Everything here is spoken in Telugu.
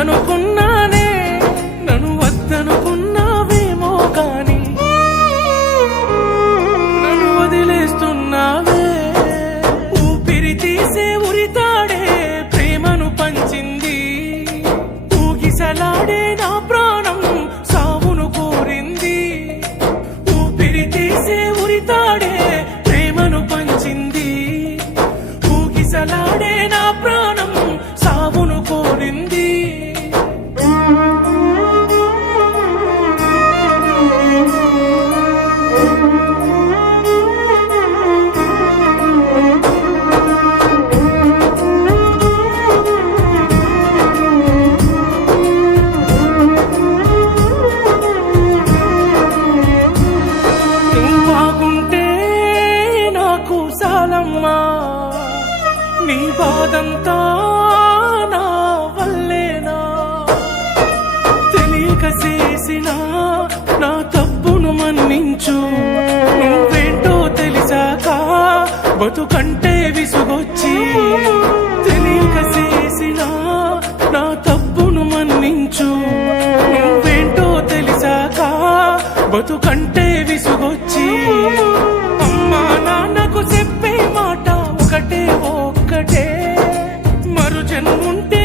కాదనుకున్నానే నన్ను వద్దనుకున్నావేమో కాని నన్ను వదిలేస్తున్నావే ఊపిరి తీసే ఉరితాడే ప్రేమను పంచింది ఊగిసలాడే నా ప్రాణం సావును కోరింది ఊపిరి తీసే ఉరితాడే ప్రేమను పంచింది ఊగిసలాడే నా ప్రాణం సావును కోరింది నీ బాధంతా నా వల్లేనా తెలియక చేసిన నా తప్పును మన్నించు నువ్వేంటో తెలిసాక బతుకంటే విసుగొచ్చి తెలియక చేసిన నా తప్పును మన్నించు నువ్వేంటో తెలిసాక బతుకంటే విసుగొచ్చి అమ్మా నాన్నకు చెప్పే మాట ఒకటే ఒక్కటే మరు జన్ముంటే